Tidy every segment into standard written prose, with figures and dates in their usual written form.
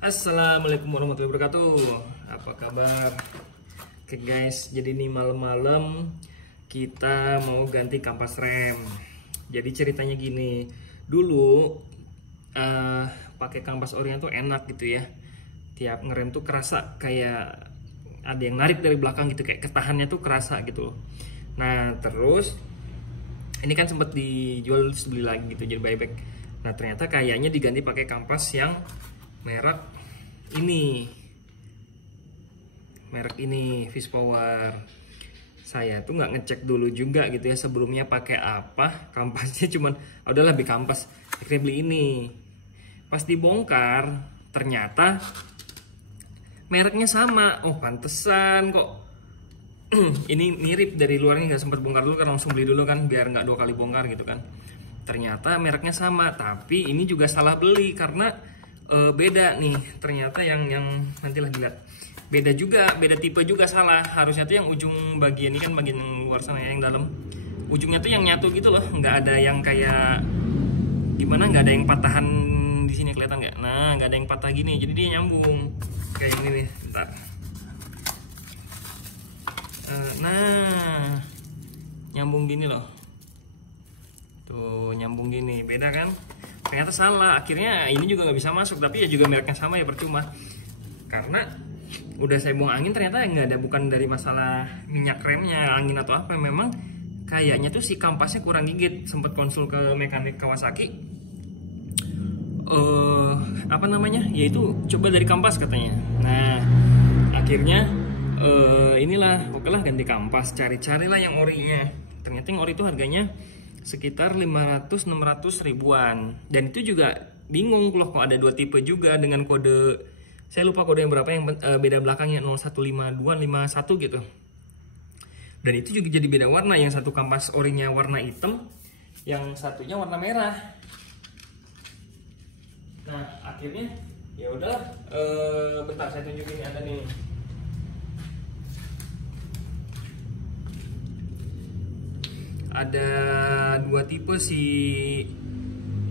Assalamualaikum warahmatullahi wabarakatuh. Apa kabar? Oke guys, jadi ini malam-malam kita mau ganti kampas rem. Jadi ceritanya gini, dulu pakai kampas orinya tuh enak gitu ya. Tiap ngerem tuh kerasa kayak ada yang narik dari belakang gitu, kayak ketahannya tuh kerasa gitu. Nah terus ini kan sempat dijual beli lagi gitu, jadi buyback. Nah ternyata kayaknya diganti pakai kampas yang merek ini Fishpower. Saya tuh nggak ngecek dulu juga gitu ya sebelumnya pakai apa kampasnya, cuman udahlah beli kampas, akhirnya beli ini. Pas dibongkar ternyata mereknya sama. Oh pantesan kok ini mirip dari luarnya, nggak sempat bongkar dulu kan, langsung beli dulu kan biar nggak 2 kali bongkar gitu kan. Ternyata mereknya sama, tapi ini juga salah beli karena beda nih. Ternyata yang nantilah dilihat beda juga, beda tipe juga, salah. Harusnya tuh yang ujung bagian ini kan bagian luar sana ya, yang dalam ujungnya tuh yang nyatu gitu loh, nggak ada yang kayak gimana, nggak ada yang patahan di sini, kelihatan nggak? Nah nggak ada yang patah gini, jadi dia nyambung kayak gini nih. Bentar. Nah nyambung gini loh, tuh nyambung gini, beda kan? Ternyata salah, akhirnya ini juga nggak bisa masuk. Tapi ya juga mereknya sama ya, percuma. Karena udah saya buang angin ternyata nggak ada, bukan dari masalah minyak remnya, angin atau apa. Memang kayaknya tuh si kampasnya kurang gigit. Sempet konsul ke mekanik Kawasaki, apa namanya, yaitu coba dari kampas katanya. Nah akhirnya inilah, oke lah ganti kampas, cari-carilah yang orinya. Ternyata yang ori itu harganya sekitar 500-600 ribuan. Dan itu juga bingung loh, kok ada 2 tipe juga dengan kode, saya lupa kode yang berapa, yang beda belakangnya 0152, 51 gitu. Dan itu juga jadi beda warna, yang satu kampas orinya warna hitam, yang satunya warna merah. Nah akhirnya ya udahlah, bentar saya tunjukin, ada nih. Ada 2 tipe sih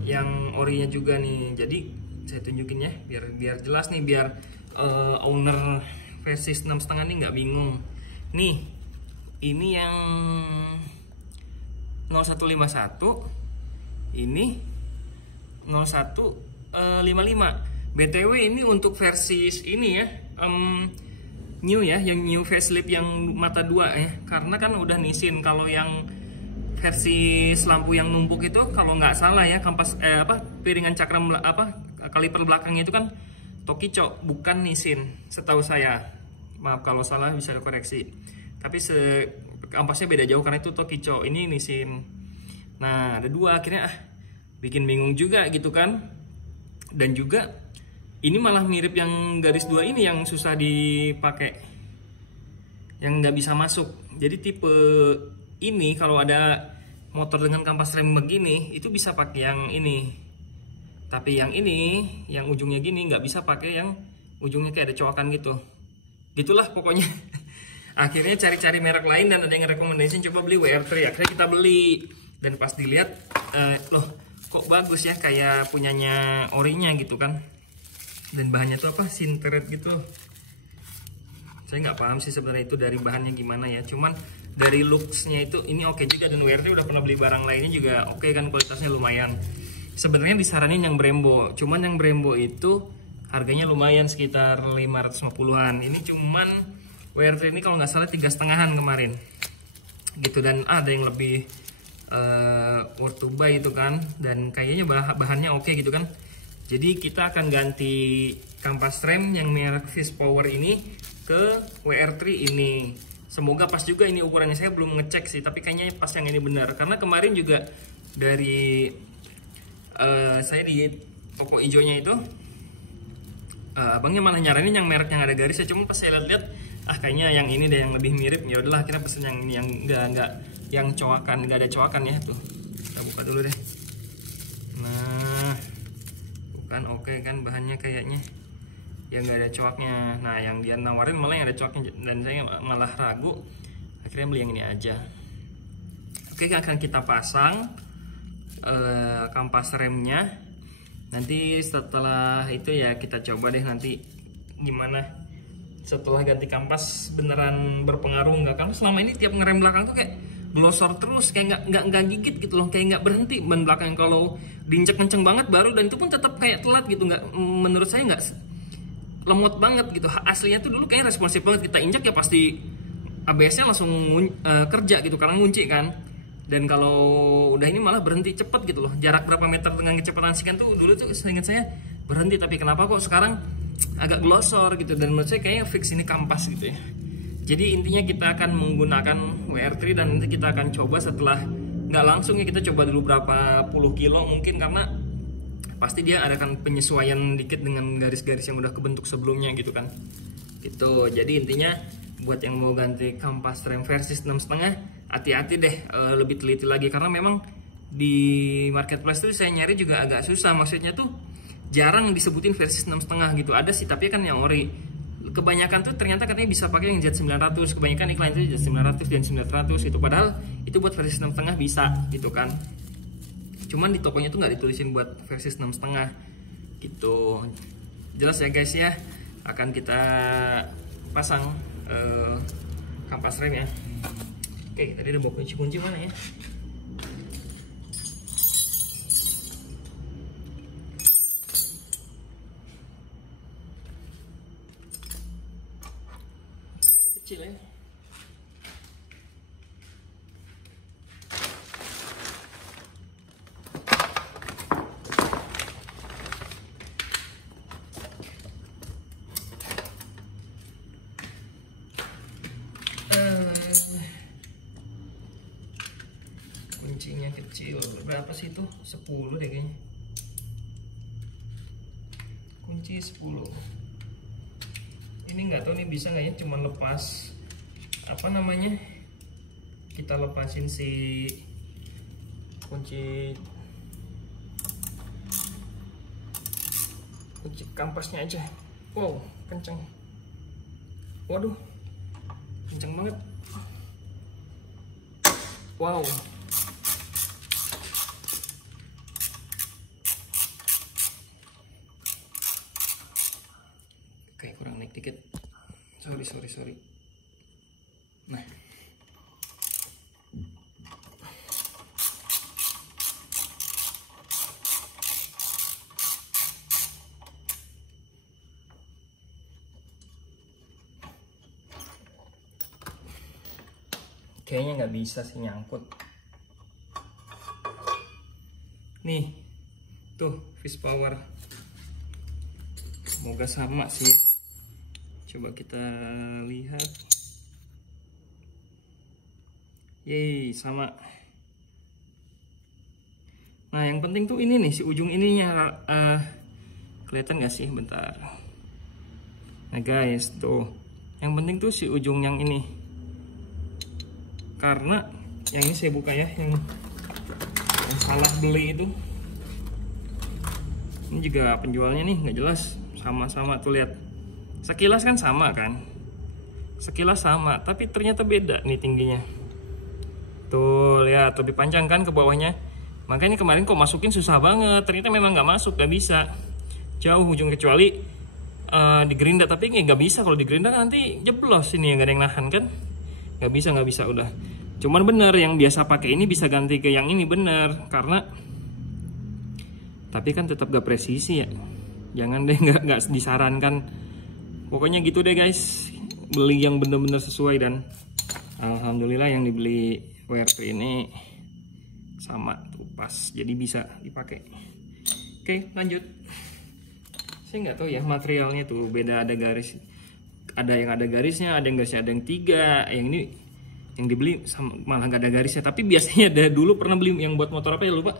yang orinya juga nih. Jadi saya tunjukin ya biar jelas nih, biar owner versi 6,5 nih nggak bingung. Nih ini yang 0151, ini 0155. BTW ini untuk versi ini ya, new ya, yang new facelift yang mata 2 ya. Karena kan udah Nissin. Kalau yang versi lampu yang numpuk itu kalau nggak salah ya, kampas piringan cakram kaliper belakangnya itu kan Tokico, bukan Nissin setahu saya. Maaf kalau salah, bisa dikoreksi. Tapi kampasnya beda jauh karena itu Tokico, ini Nissin. Nah ada 2, akhirnya bikin bingung juga gitu kan. Dan juga ini malah mirip yang garis 2 ini yang susah dipakai, yang nggak bisa masuk. Jadi tipe ini kalau ada motor dengan kampas rem begini itu bisa pakai yang ini, tapi yang ini yang ujungnya gini nggak bisa pakai, yang ujungnya kayak ada coakan gitu. Gitulah pokoknya. Akhirnya cari-cari merek lain dan ada yang rekomendasi coba beli WR3. Akhirnya kita beli, dan pas dilihat loh kok bagus ya, kayak punyanya orinya gitu kan. Dan bahannya tuh apa, sinteret gitu. Saya nggak paham sih sebenarnya itu dari bahannya gimana ya, cuman dari looksnya itu ini oke juga. Dan WRT udah pernah beli barang lainnya juga oke kan, kualitasnya lumayan. Sebenarnya disaranin yang Brembo, cuman yang Brembo itu harganya lumayan sekitar 550-an. Ini cuman WRT ini kalau nggak salah 3,5-an kemarin gitu. Dan ada yang lebih worth to buy itu kan, dan kayaknya bahannya oke gitu kan. Jadi kita akan ganti kampas rem yang merek Fishpower ini ke WR3 ini. Semoga pas juga ini ukurannya, saya belum ngecek sih, tapi kayaknya pas yang ini benar. Karena kemarin juga dari saya di toko hijaunya itu, abangnya malah nyaranin yang merek yang ada garisnya. Cuma pas saya lihat kayaknya yang ini deh yang lebih mirip. Ya udahlah akhirnya pesen yang ini, yang enggak yang coakan, nggak ada coakan ya. Tuh kita buka dulu deh. Nah bukan oke kan bahannya kayaknya, yang nggak ada coaknya. Nah yang dia nawarin malah yang ada coaknya, dan saya malah ragu, akhirnya beli yang ini aja. Oke, akan kita pasang kampas remnya. Nanti setelah itu ya kita coba deh nanti gimana setelah ganti kampas beneran berpengaruh nggak. Karena selama ini tiap ngerem belakang tuh kayak glosor terus, kayak nggak gigit gitu loh, kayak nggak berhenti ban belakang. Kalau diinjek kenceng banget baru, dan itu pun tetap kayak telat gitu, nggak, menurut saya nggak lemot banget gitu. Aslinya tuh dulu kayak responsif banget, kita injek ya pasti ABS-nya langsung kerja gitu karena ngunci kan. Dan kalau udah ini malah berhenti cepet gitu loh. Jarak berapa meter dengan kecepatan sekian tuh dulu tuh seingat saya berhenti, tapi kenapa kok sekarang agak glosor gitu. Dan menurut saya kayaknya fix ini kampas gitu ya. Jadi intinya kita akan menggunakan WR3 dan nanti kita akan coba setelah, nggak langsung ya, kita coba dulu berapa puluh kilo mungkin, karena pasti dia ada kan penyesuaian dikit dengan garis-garis yang udah kebentuk sebelumnya gitu kan. Gitu. Jadi intinya buat yang mau ganti kampas rem versi 6,5, hati-hati deh, lebih teliti lagi, karena memang di marketplace tuh saya nyari juga agak susah. Maksudnya tuh jarang disebutin versi 6,5 gitu. Ada sih tapi kan yang ori. Kebanyakan tuh ternyata katanya bisa pakai yang Z900. Kebanyakan iklan itu Z900 dan 900 itu, padahal itu buat versi 6,5 bisa gitu kan. Cuman di tokonya tuh nggak ditulisin buat versi 6,5 gitu. Jelas ya guys ya, akan kita pasang kampas rem ya. Oke, tadi ada bawa kunci-kunci mana ya? Kecil ya. Kuncinya kecil, berapa sih itu? 10 deh kayaknya. Kunci 10. Ini nggak tahu nih bisa nggak ya, cuman lepas apa namanya, kita lepasin si kunci kampasnya aja. Wow, kenceng. Waduh, kenceng banget. Wow. Oke, kurang naik dikit. Sorry. Nah. Kayaknya nggak bisa sih nyangkut. Nih, tuh fist power. Semoga sama sih. Coba kita lihat. Yeay, sama. Nah, yang penting tuh ini nih, si ujung ininya. Kelihatan nggak sih? Bentar. Nah guys, tuh. Yang penting tuh si ujung yang ini. Karena yang ini saya buka ya, yang salah beli itu. Ini juga penjualnya nih nggak jelas. Sama-sama tuh, lihat. Sekilas kan sama kan, sekilas sama, tapi ternyata beda nih tingginya. Tuh lihat, lebih panjang kan ke bawahnya. Makanya kemarin kok masukin susah banget. Ternyata memang nggak masuk, nggak bisa. Jauh ujung, kecuali di gerinda. Tapi nggak bisa, kalau di gerinda nanti jeblos ini, nggak ada yang nahan kan. Nggak bisa udah. Cuman bener yang biasa pakai ini bisa ganti ke yang ini, bener. Karena tapi kan tetap gak presisi ya. Jangan deh, nggak disarankan. Pokoknya gitu deh guys, beli yang bener-bener sesuai, dan alhamdulillah yang dibeli WR3 ini sama tuh, pas, jadi bisa dipakai. Oke, lanjut. Saya nggak tahu ya materialnya tuh beda, ada garis, ada yang ada garisnya, ada yang garisnya, ada yang 3. Yang ini yang dibeli malah nggak ada garisnya. Tapi biasanya ada, dulu pernah beli yang buat motor apa ya lupa,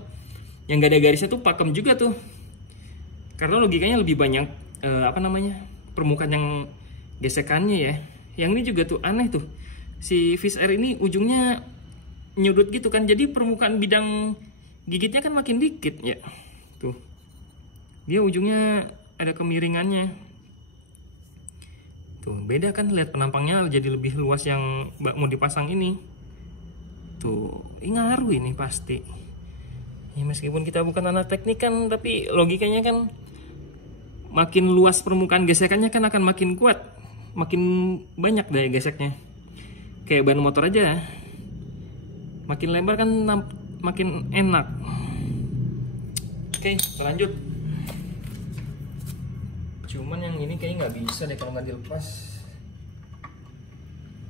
yang nggak ada garisnya tuh pakem juga tuh, karena logikanya lebih banyak apa namanya, permukaan yang gesekannya ya. Yang ini juga tuh aneh tuh, si Fish Air ini ujungnya nyudut gitu kan, jadi permukaan bidang gigitnya kan makin dikit ya. Tuh dia ujungnya ada kemiringannya tuh, beda kan, lihat penampangnya jadi lebih luas yang mau dipasang ini tuh. Ngaruh ini pasti. Ya, meskipun kita bukan anak teknik kan, tapi logikanya kan makin luas permukaan gesekannya kan akan makin kuat, makin banyak daya geseknya. Kayak ban motor aja, makin lebar kan makin enak. Oke, lanjut. Cuman yang ini kayaknya nggak bisa deh kalau nggak dilepas,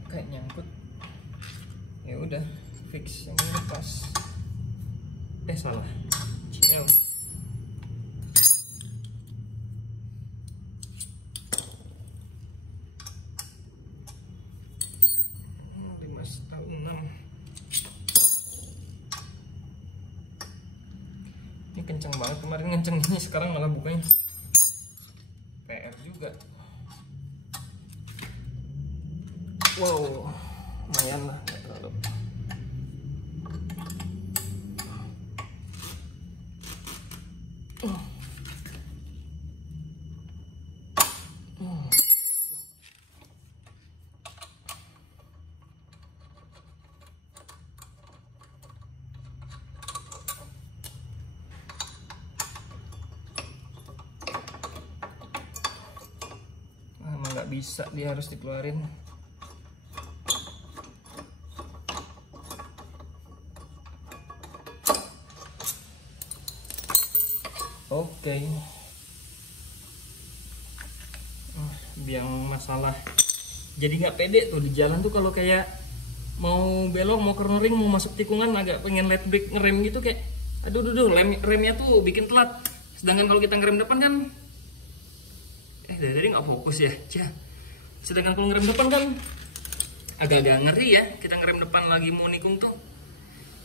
kayak nyangkut. Ya udah, fix yang ini lepas. Salah. Ciao. Ini kenceng banget, kemarin ngencengnya, sekarang malah bukanya PR juga. Wow, lumayan lah, nggak terlalu. Emang nggak bisa, dia harus dikeluarin. Oke. Biang masalah. Jadi nggak pede tuh di jalan tuh, kalau kayak mau belok, mau cornering, mau masuk tikungan, agak pengen let brake ngerem gitu, kayak aduh remnya tuh bikin telat. Sedangkan kalau kita ngerem depan kan dari nggak fokus ya. Sedangkan kalau ngerem depan kan agak-agak ngeri ya. Kita ngerem depan lagi mau nikung tuh,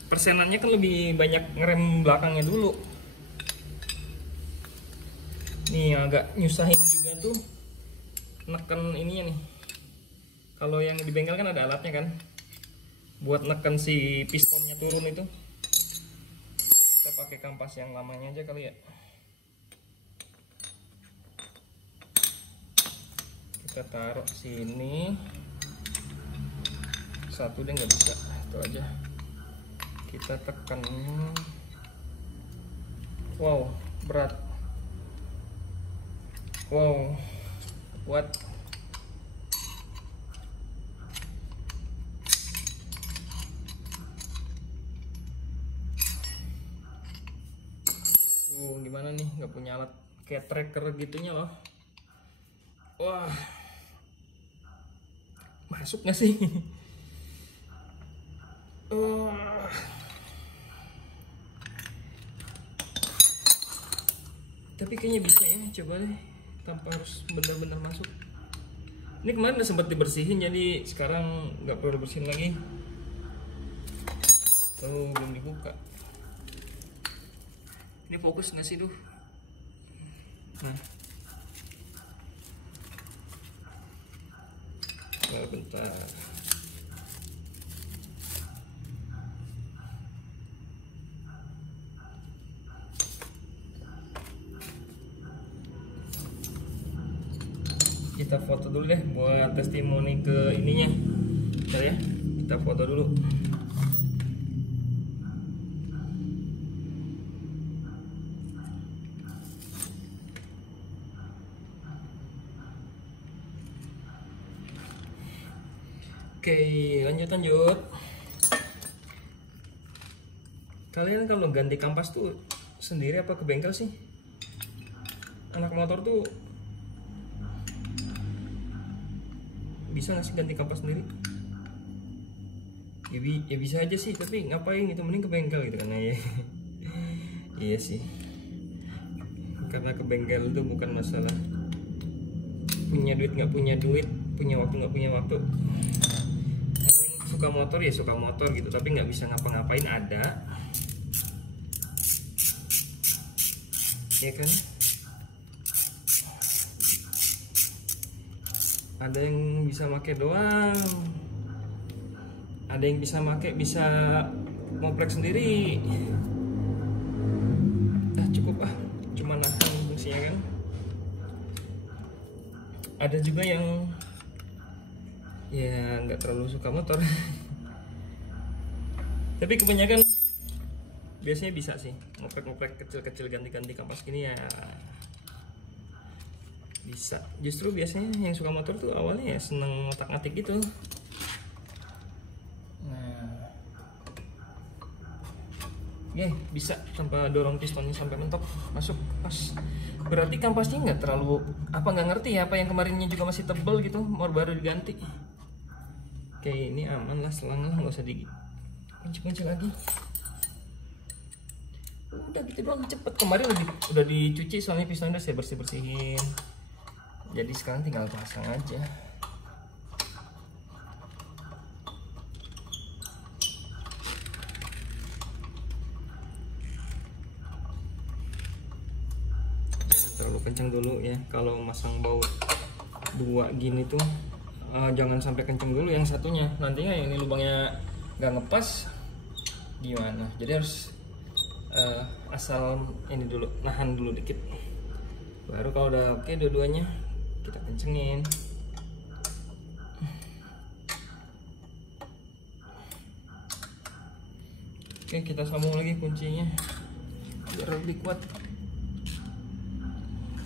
persenannya kan lebih banyak ngerem belakangnya dulu. Nih agak nyusahin juga tuh neken ininya nih. Kalau yang di bengkel kan ada alatnya kan, buat neken si pistonnya turun itu. Kita pakai kampas yang lamanya aja kali ya. Kita taruh sini. Satu deh nggak bisa, itu aja. Kita tekan. Wow, berat. Wow, what? Gimana nih, nggak punya alat kayak tracker gitunya loh. Wah, masuk nggak sih? Tapi kayaknya bisa ya, coba deh, tanpa harus benar-benar masuk. Ini kemarin udah sempat dibersihin, jadi sekarang nggak perlu bersihin lagi. Oh, belum dibuka. Ini fokus nggak sih, duh? Nah, bentar. Kita foto dulu deh buat testimoni ke ininya. Bentar ya, kita foto dulu. Oke, lanjut. Kalian kalau ganti kampas tuh sendiri apa ke bengkel sih? Anak motor tuh bisa nggak sih ganti kampas sendiri? Ya bisa aja sih, tapi ngapain gitu, mending ke bengkel gitu kan ya. Iya sih, karena ke bengkel itu bukan masalah punya duit nggak punya duit, punya waktu nggak punya waktu. Ada yang suka motor ya suka motor gitu, tapi nggak bisa ngapa-ngapain ada, ya kan? Ada yang bisa pakai doang, ada yang bisa pakai, bisa ngoprek sendiri. Cukup cuma nahan fungsinya kan. Ada juga yang ya nggak terlalu suka motor tapi kebanyakan biasanya bisa sih ngoprek-ngoprek kecil-kecil, ganti-ganti kampas gini ya bisa. Justru biasanya yang suka motor tuh awalnya ya seneng ngotak-ngatik gitu. Nah, oke, bisa tanpa dorong pistonnya sampai mentok masuk pas. Berarti kampasnya nggak terlalu nggak ngerti ya, apa yang kemarinnya juga masih tebel gitu, mau baru diganti. Oke, ini aman lah, selangnya nggak usah kunci-kunci lagi. Udah gitu doang, cepet. Kemarin udah dicuci soalnya pistonnya, udah saya bersihin. Jadi sekarang tinggal pasang aja. Terlalu kencang dulu ya, kalau masang baut dua gini tuh jangan sampai kencang dulu yang satunya, nantinya yang ini lubangnya nggak ngepas gimana. Jadi harus asal ini dulu, nahan dulu dikit, baru kalau udah oke dua-duanya kita kencengin. Oke, kita sambung lagi kuncinya biar lebih kuat.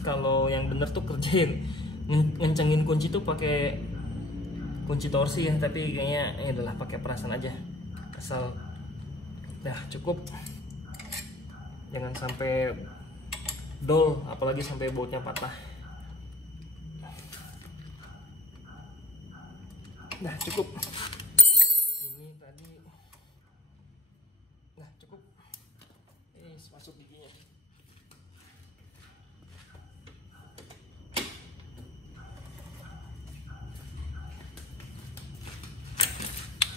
Kalau yang bener tuh kerjain ngencengin kunci tuh pakai kunci torsi ya, tapi kayaknya ini adalah pakai perasaan aja, asal dah cukup, jangan sampai dol, apalagi sampai bautnya patah. Nah cukup, ini tadi nah cukup, masuk giginya.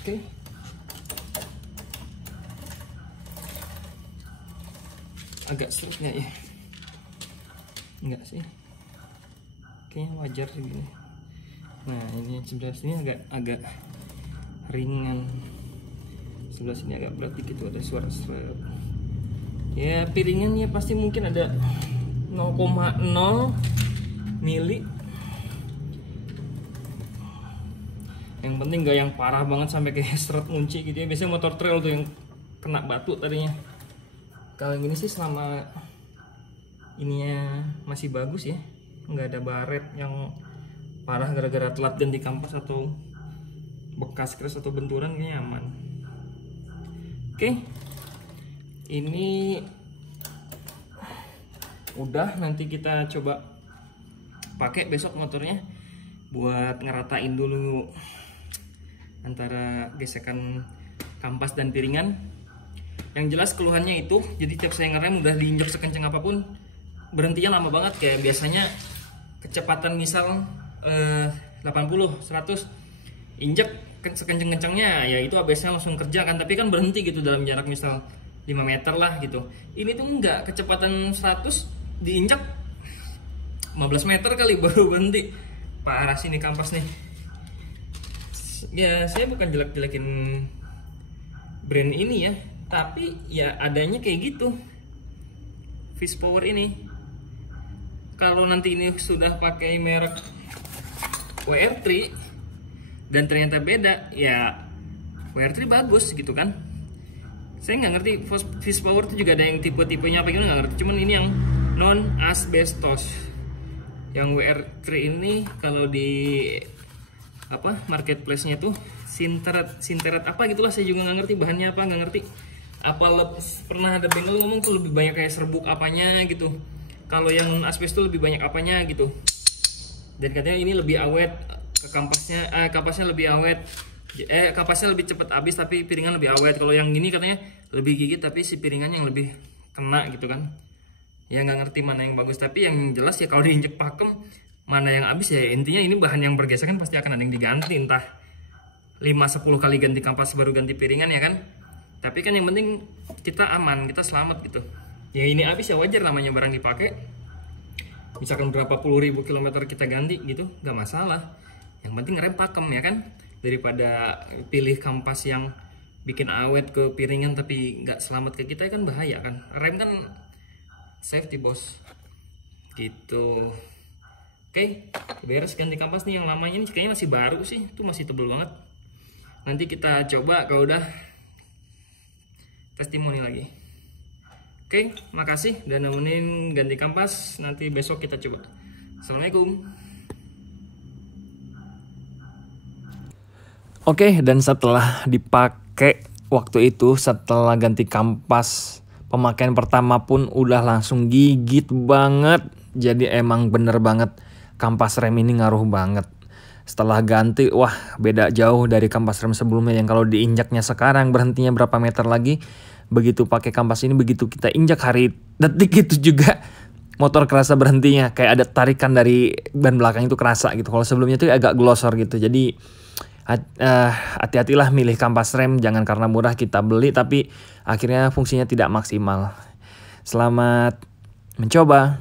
Oke. Agak seret nggak ya? Enggak sih, kayaknya wajar sih gini. Nah ini sebelah sini agak ringan, sebelah sini agak berat dikit, ada suara seret. Ya piringannya pasti mungkin ada 0,0 mili. Yang penting nggak yang parah banget sampai kayak seret ngunci gitu ya. Biasanya motor trail tuh yang kena batu tadinya. Kalau yang gini sih selama ininya masih bagus ya, nggak ada baret yang parah gara-gara telat ganti kampas atau bekas crash atau benturan, kayaknya aman. Oke, ini udah, nanti kita coba pakai besok motornya buat ngeratain dulu antara gesekan kampas dan piringan. Yang jelas keluhannya itu, jadi tiap saya ngerem udah diinjak sekencang apapun berhentinya lama banget. Kayak biasanya kecepatan misal 80, 100, injek sekenceng-kencengnya ya itu ABS-nya langsung kerja kan, tapi kan berhenti gitu dalam jarak misal 5 meter lah gitu. Ini tuh enggak, kecepatan 100 diinjak 15 meter kali baru berhenti. Parah sih nih kampas nih. Ya saya bukan jelek-jelekin brand ini ya, tapi ya adanya kayak gitu. Fishpower ini kalau nanti ini sudah pakai merek WR3 dan ternyata beda, ya WR3 bagus gitu kan. Saya nggak ngerti Fishpower itu juga ada yang tipe-tipenya apa gitu, nggak ngerti. Cuman ini yang non asbestos. Yang WR3 ini kalau di marketplace-nya tuh Sinteret apa gitulah, saya juga nggak ngerti bahannya apa, nggak ngerti. Pernah ada bengkel ngomong tuh lebih banyak kayak serbuk apanya gitu. Kalau yang non asbestos tuh lebih banyak apanya gitu. Dan katanya ini lebih awet ke kampasnya lebih awet. Kampasnya lebih cepat habis tapi piringan lebih awet. Kalau yang ini katanya lebih gigit tapi si piringan yang lebih kena gitu kan. Ya nggak ngerti mana yang bagus, tapi yang jelas ya kalau diinjek pakem mana yang habis ya. Intinya ini bahan yang bergesekan pasti akan ada yang diganti, entah 5-10 kali ganti kampas baru ganti piringan ya kan. Tapi kan yang penting kita aman, kita selamat gitu. Ya ini habis ya wajar, namanya barang dipakai. Misalkan berapa puluh ribu kilometer kita ganti gitu, nggak masalah. Yang penting rem pakem ya kan. Daripada pilih kampas yang bikin awet ke piringan tapi nggak selamat ke kita kan bahaya kan. Rem kan safety bos gitu. Oke, beres ganti kampas nih. Yang lamanya ini kayaknya masih baru sih, itu masih tebel banget. Nanti kita coba kalau udah testimoni lagi. Oke, makasih udah nemenin ganti kampas. Nanti besok kita coba. Assalamualaikum. Oke, dan setelah dipakai waktu itu, setelah ganti kampas, pemakaian pertama pun udah langsung gigit banget. Jadi emang bener banget kampas rem ini ngaruh banget. Setelah ganti, wah beda jauh dari kampas rem sebelumnya yang kalau diinjaknya sekarang berhentinya berapa meter lagi. Begitu pakai kampas ini, begitu kita injak hari detik itu juga motor kerasa berhentinya. Kayak ada tarikan dari ban belakang itu kerasa gitu. Kalau sebelumnya itu agak glosor gitu. Jadi hati-hatilah milih kampas rem. Jangan karena murah kita beli tapi akhirnya fungsinya tidak maksimal. Selamat mencoba.